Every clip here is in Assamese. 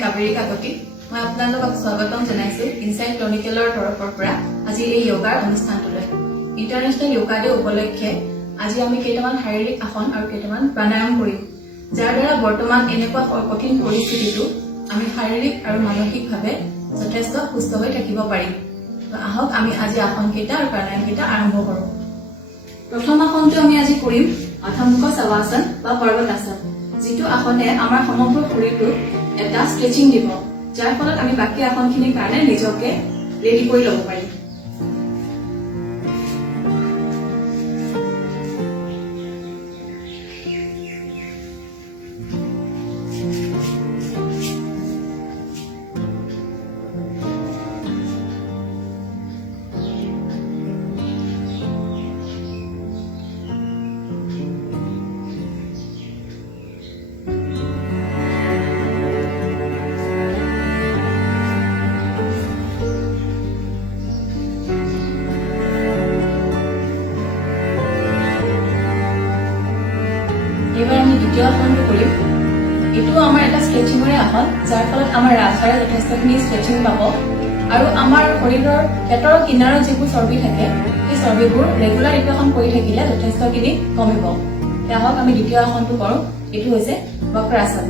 কাবেৰী কাকতি মই আপোনালোকক স্বাগতম জনাইছো ইনসাইট ক্লিনিকেলৰ তৰফৰ পৰা আজি এই যোগাৰ অনুষ্ঠানটোলৈ ইন্টাৰনেশ্যনেল যোগা ডে উপলক্ষে আজি আমি কেইটামান শাৰীৰিক আসন আৰু কেইটামান প্ৰাণায়াম কৰিম যাৰ দ্বাৰা বৰ্তমান এনেকুৱা কঠিন পৰিস্থিতিটো আমি শাৰীৰিক আৰু মানসিকভাৱে যথেষ্ট সুস্থ হৈ থাকিব পাৰিম আহক আমি আজি আসন কেইটা আৰু প্ৰাণায়াম কেইটা আৰম্ভ কৰোঁ প্ৰথম আসনটো আমি আজি কৰিম অধমুখ শৱাসন বা পৰ্বতাসন যিটো আসনে আমাৰ সমগ্ৰ শৰীৰটো এটা ষ্ট্ৰেচিং দিব যাৰ ফলত আমি বাকি আসনখিনিৰ কাৰণে নিজকে ৰেডি কৰি ল'ব পাৰিম এবাৰ আমি দ্বিতীয় আসনটো কৰিম এটো আমাৰ এটা ষ্ট্ৰেচিংৰে আসন যাৰ ফলত আমাৰ ৰাজহাড়ে যথেষ্টখিনি ষ্ট্ৰেচিং পাব আৰু আমাৰ শৰীৰৰ পেটৰ কিনাৰৰ যিবোৰ চৰ্বি থাকে এই চৰ্বিবোৰ ৰেগুলাৰ এইটো আসন কৰি থাকিলে যথেষ্টখিনি কমিব আহক আমি দ্বিতীয় আসনটো কৰোঁ এটো হৈছে বক্ৰাসন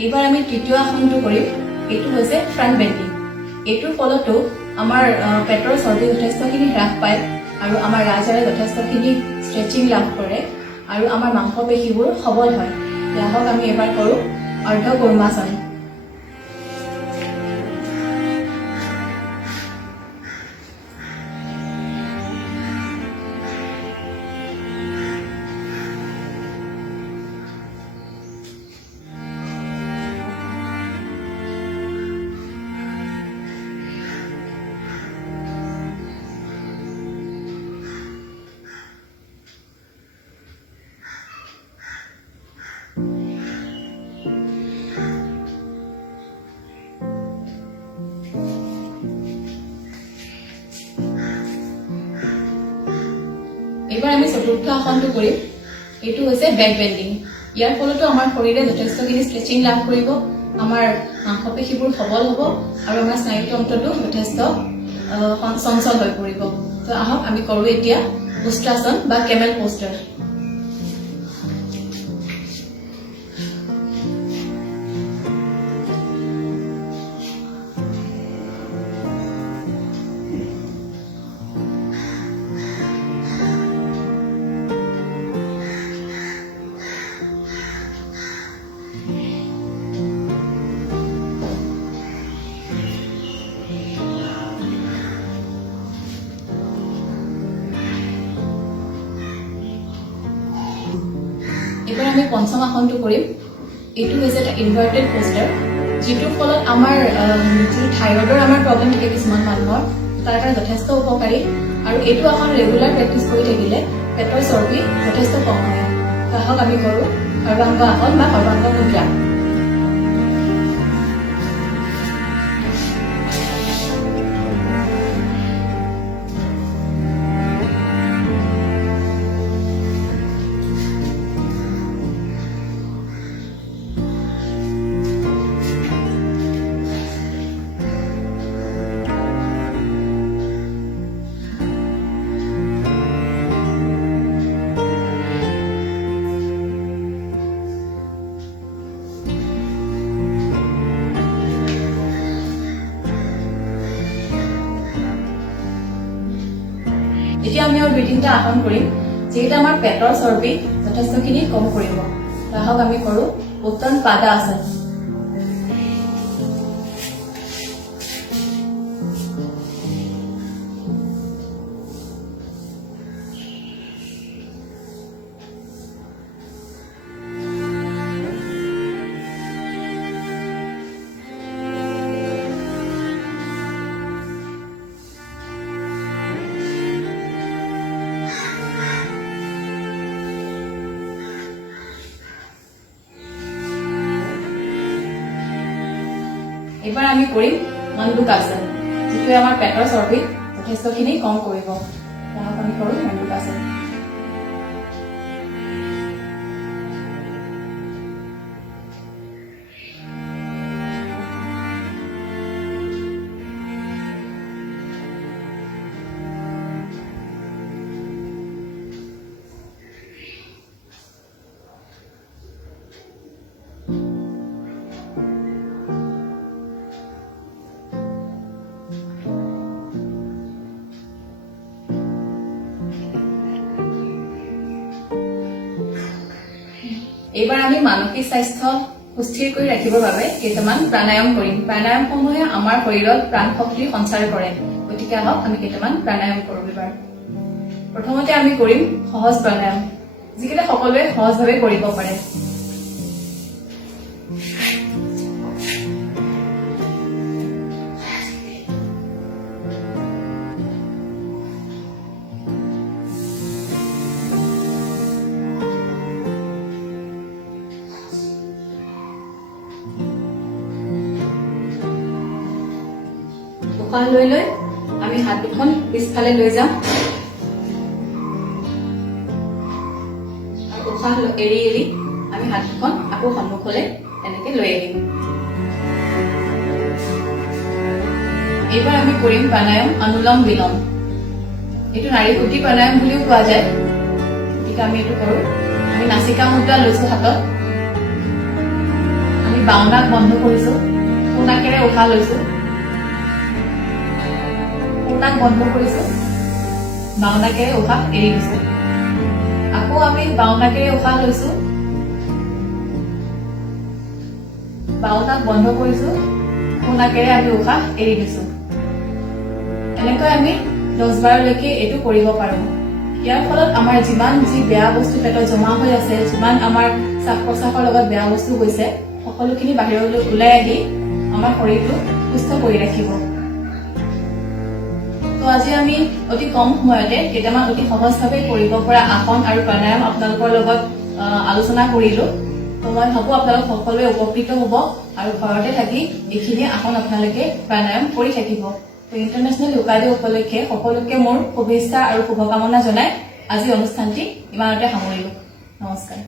এবাৰ আমি তৃতীয় আসনটো কৰিম এটো হৈছে ফ্ৰণ্ট বেণ্ডিং এটোৰ ফলতো আমাৰ পেটৰ চৰ্বি যথেষ্টখিনি হ্ৰাস পায় আৰু আমাৰ ৰাজহাড়ে যথেষ্টখিনি ষ্ট্ৰেচিং লাভ কৰে আৰু আমাৰ মাংসপেশীবোৰ সবল হয় আহক আমি এবাৰ কৰোঁ অৰ্ধ কুৰ্মাসন এবাৰ আমি চতুৰ্থ আসনটো কৰিম এটো হৈছে বেক বেণ্ডিং ইয়াৰ ফলতো আমাৰ শৰীৰে যথেষ্টখিনি ষ্ট্ৰেচিং লাভ কৰিব আমাৰ মাংসপেশীবোৰ সবল হ'ব আৰু আমাৰ স্নায়ুতন্ত্ৰটো যথেষ্ট চঞ্চল হৈ পৰিব তো আহক আমি কৰোঁ এতিয়া উষ্ট্ৰাসন বা কেমেল পোষ্টাৰ এবাৰ আমি পঞ্চম আসনটো কৰিম এটো হৈছে এটা ইনভাৰ্টেড পোষ্টাৰ যিটোৰ ফলত আমাৰ যি থাইৰয়ডৰ আমাৰ প্ৰব্লেম থাকে কিছুমান মানুহৰ তাৰ কাৰণে যথেষ্ট উপকাৰী আৰু এইটো আসন ৰেগুলাৰ প্ৰেক্টিছ কৰি থাকিলে পেটৰ চৰ্বি যথেষ্ট কম হয় আহক আমি কৰোঁ সৰ্বাংগ আসন বা সৰ্বাংগ মুদ্ৰা এতিয়া আমি আৰু দুই তিনিটা আসন কৰিম যেটা আমাৰ পেটৰ চৰ্বি যথেষ্টখিনি কম কৰিব আহক আমি কৰোঁ উত্তন পাদাসন এইবাৰ আমি কৰিম মণ্ডুকাসন, যিটোৱে আমাৰ পেটৰ চৰ্বি যথেষ্টখিনি কম কৰিব। আমি কৰোঁ মণ্ডুকাসন। এইবাৰ আমি মানসিক স্বাস্থ্য সুস্থিৰ কৰি ৰাখিবৰ বাবে কেইটামান প্ৰাণায়াম কৰিম। প্ৰাণায়ামসমূহে আমাৰ শৰীৰত প্ৰাণ শক্তি সঞ্চাৰ কৰে। গতিকে আহক আমি কেইটামান প্ৰাণায়াম কৰোঁ এইবাৰ। প্ৰথমতে আমি কৰিম সহজ প্ৰাণায়াম, যিকেইটা সকলোৱে সহজভাৱে কৰিব পাৰে। উশাহ লৈ লৈ আমি হাত দুখন পিছফালে লৈ যাম আৰু উশাহ এৰি এৰি আমি হাত দুখন আকৌ সন্মুখলৈ এনেকে লৈ আহিম। এইবাৰ আমি কৰিম প্ৰাণায়াম অনুলম বিলম। এইটো নাৰী শক্তি প্ৰাণায়াম বুলিও কোৱা যায়। গতিকে আমি এইটো কৰোঁ। আমি নাচিকা মুদ্ৰা লৈছো হাতত, আমি বাওঁ নাক বন্ধ কৰিছো, সোঁ নাকেৰে উশাহ লৈছো, নাক বন্ধ কৰিছো, বাওঁ নাকেৰে উশাহ এৰি দিছো। আকৌ আমি বাওঁ নাকেৰে উশাহ লৈছো, বাওঁ নাক বন্ধ কৰিছো, সোঁ নাকেৰে আমি উশাহ এৰি দিছো। এনেকৈ আমি 10 বাৰলৈকে এইটো কৰিব পাৰো। ইয়াৰ ফলত আমাৰ যিমান যি বেয়া বস্তু পেটত জমা হৈ আছে, যিমান আমাৰ শ্বাস প্ৰশ্বাসৰ লগত বেয়া বস্তু গৈছে, সকলোখিনি বাহিৰলৈ ওলাই আহি আমাৰ শৰীৰটো সুস্থ কৰি ৰাখিব। তো আজি আমি অতি কম সময়তে কেইটামান অতি সহজভাৱে কৰিব পৰা আসন আৰু প্ৰাণায়াম আপোনালোকৰ লগত আলোচনা কৰিলো। তো মই ভাবো আপোনালোক সকলোৱে উপকৃত হ'ব আৰু ঘৰতে থাকি এইখিনি আসন আপোনালোকে প্ৰাণায়াম কৰি থাকিব। তো ইণ্টাৰনেশ্যনেল য়োগা ডে উপলক্ষে সকলোকে মোৰ শুভেচ্ছা আৰু শুভকামনা জনাই আজি অনুষ্ঠানটি ইমানতে সামৰিলো। নমস্কাৰ।